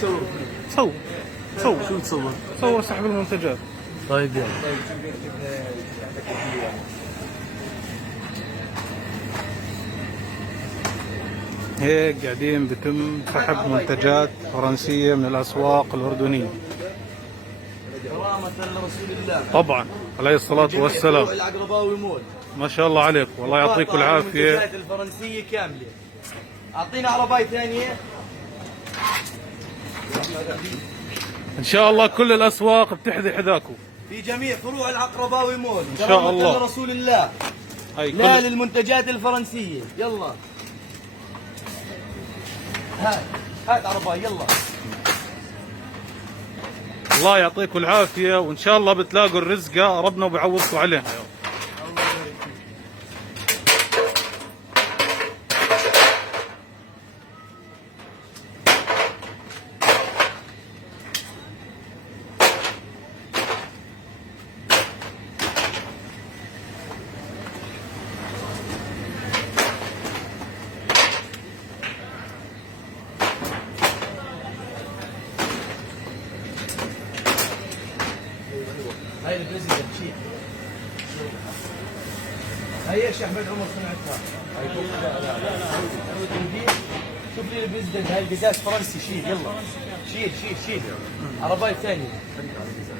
صور صور صور شو تصور؟ صور سحب المنتجات. طيب يلا. هيك قاعدين بتم سحب منتجات فرنسية من الأسواق الأردنية. كرامة لرسول الله. طبعا عليه الصلاة والسلام. العقرباوي مول. ما شاء الله عليك، والله يعطيكم العافية. المنتجات الفرنسية كاملة. أعطينا عرباية ثانية. إن شاء الله كل الأسواق بتحذي حذاكم. في جميع فروع العقرباوي مول. إن شاء الله. كرامة لرسول الله. هاي لا كل للمنتجات الفرنسية. يلا. هات عرباية يلا. الله يعطيكم العافية، وإن شاء الله بتلاقوا الرزقة ربنا وبيعوضكم عليها. هاي البريزيدنت شيء. هاي ايش يا احمد عمر صنعتها؟ هاي شوف لي البريزيدنت، هاي القزاز فرنسي. شيل يلا. شيل عرباية ثانية.